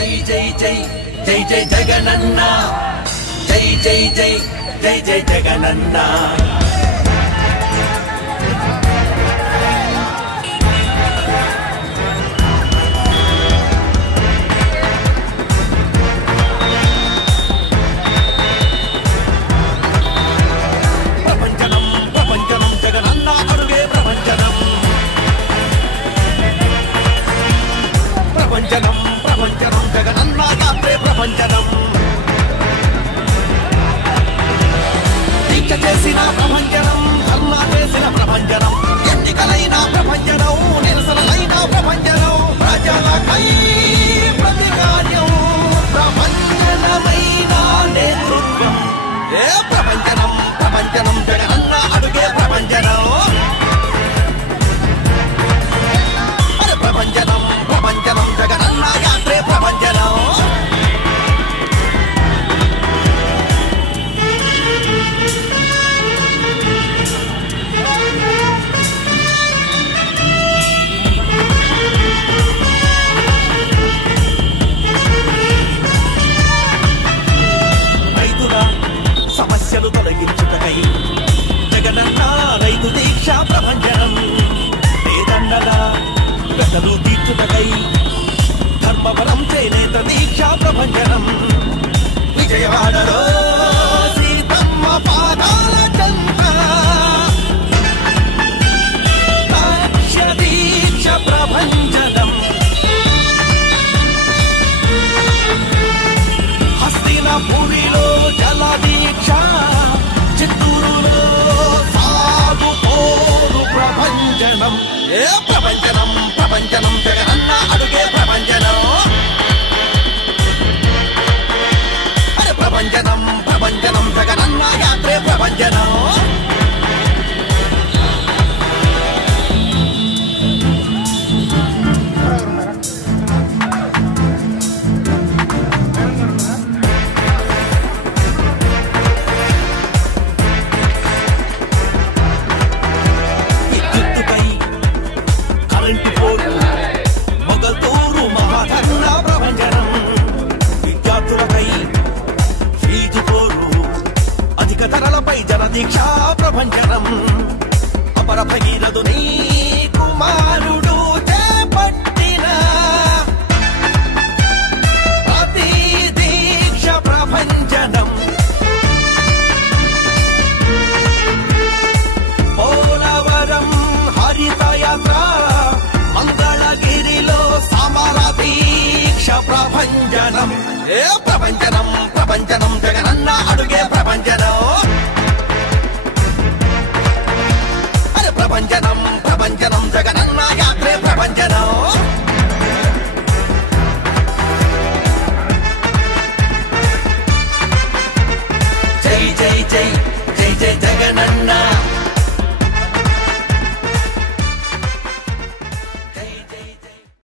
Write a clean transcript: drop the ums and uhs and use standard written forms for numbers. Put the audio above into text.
జై జై జై జై జై జగనన్న జై జై జై జై జై జగనన్న ప్రపంచనం ప్రపంచనం జగనన్న అడుగే ప్రపంచనం ప్రపంచనం ప్రపంచనం జగనన్న యాత్రే ప్రపంచనం దీక్ష చేసిన ప్రపంచనం ధర్నా చేసిన ప్రపంచనం ఎన్నికలైన ప్రపంచనం నిరసనలైన ప్రపంచనం ప్రజలకై ప్రతి కార్యం ప్రపంచనమైన నేతృత్వం ఏ ప్రపంచనం ప్రపంచనం జగనన్న అడుగే ప్రపంచనం ప్రపంచనం ప్రపంచనం జగనన్న యాత్రే ప్రపంచనం రైతుల సమస్యలు తొలగించుటకై జగనన్న రైతు దీక్ష ప్రపంచనం పేదన్నల పెద్దలు తీర్చుటకై ధర్మవరం చేనేత దీక్ష ప్రపంచనం విజయవాడలో సీతమ్మ పాదాల చెంత లక్ష్య దీక్ష ప్రపంచనం హస్తినపురిలో జల దీక్ష చిత్తూరులో సాగు పోరు ప్రపంచనం ఏ ప్రపంచనం ప్రపంచనం జగనన్న అడుగే ప్రపంచనం అరే ప్రపంచనం ప్రపంచనం జగనన్న యాత్రే ప్రపంచనం విద్యుత్తుపై కరెంటు పోరు మొగల్తూరు మహాధర్ణ ప్రపంచనం విద్యార్థులపై ఫీజు పోరు అధిక ధరలపై జలదీక్ష ప్రపంచనం అపర భగీరథుని కుమారుడు చేపట్టిన ప్రతి దీక్ష ప్రపంచనం పోలవరం హరిత యాత్ర మంగళగిరిలో సమర దీక్ష ప్రపంచనం ఏ ప్రపంచనం ప్రపంచనం జగనన్న అడుగే ప్రపంచనం అరే ప్రపంచనం ప్రపంచనం జగనన్న యాత్రే ప్రపంచనం జై జై జై జై జై